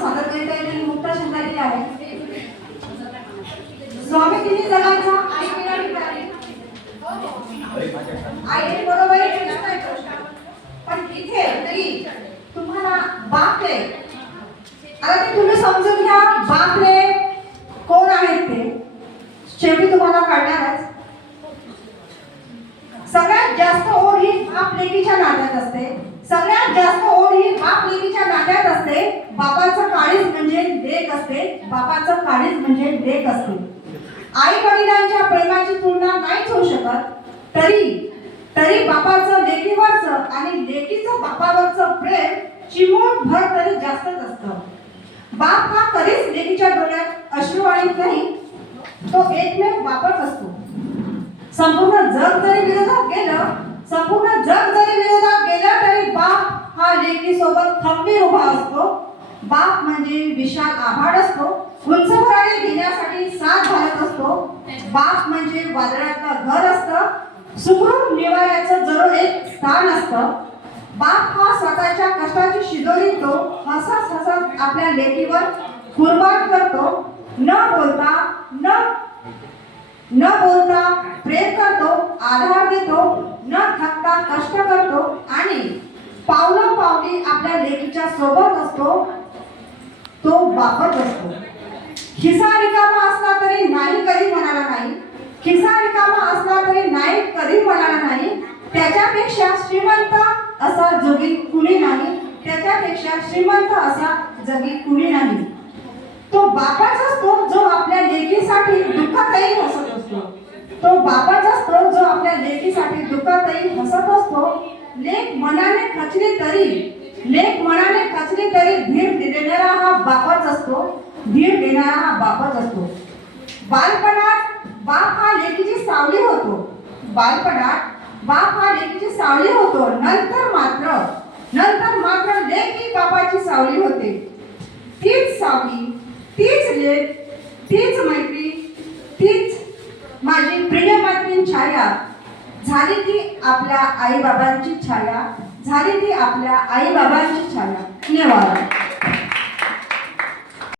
सादर करीत आहे ती मुक्ता शंकरली आहे. स्वामी तिने जगायचा आई मिळाली मिळाली आई बरोबर पण इथे तरी तुम्हाला बाप आहे. आता ते तुम्ही समजून घ्या बापले कोण आहेत ते शेवटी तुम्हाला कळणारच. सगळ्यात जास्त ओढ ही बाप लेकीच्या नात्यात असते. सगळ्यात जास्त ओढ ही बाप लेकीच्या नात्यात असते. बापाचं काळीज म्हणजे लेक असते. बापाचं काळीज म्हणजे लेक असते. आई वडिलांच्या प्रेमाची तुलना नाहीच होऊ शकत. तरी बापाचं लेकीवरचं आणि लेकीचं बापावरचं प्रेम चिमूट भर तरी जास्तच असतं. बाप हा कधीच लेकीच्या डोळ्यात अश्रू आणत नाही. तो एकमेव बापच असतो. संपूर्ण जग जरी विरोधात गेलं तरी बाप हा लेकीसोबत खंबीर उभा असतो. बाप म्हणजे विशाल आभाळ असतो. उंच भरारी घेण्यासाठी साथ घालत असतो. बाप म्हणजे वादळातलं घर असतं. सुखरूप निवाऱ्याचं जणू एक स्थान असतं. बाप हा स्वतःच्या कष्टाची शिदोरी तो हसत आपल्या लेकीवर कुर्बान करतो. न बोलता प्रेम करतो, आधार देतो, न थकता कष्ट करतो आणि पावलोपावली आपल्या लेकीच्या सोबत असतो. तो बापच असतो. खिसा रिकामा असला तरी नाही कधी म्हणाला नाही. खिसा रिकामा असला तरी नाही कधी म्हणाला नाही. त्याच्यापेक्षा श्रीमंत असा जगी कुणी नाही. त्याच्यापेक्षा श्रीमंत असा जगी कुणी नाही. तो बापाच असतो जो आपल्या लेकीसाठी दुःखातही हसत असतो. तो बापाच असतो जो आपल्या लेकीसाठी दुःखातही हसत असतो. लेक मनाने खचली तरी धीर देणारा हा बापच असतो. बालपणात बाप हा लेकीची सावली होतो. नंतर मात्र लेक ही बापाची सावली होते. तीच सावली, तीच लेक, तीच मैत्री, तीच माझी प्रिय मैत्रीण छाया झाली ती आपल्या आई बाबांची छाया. धन्यवाद.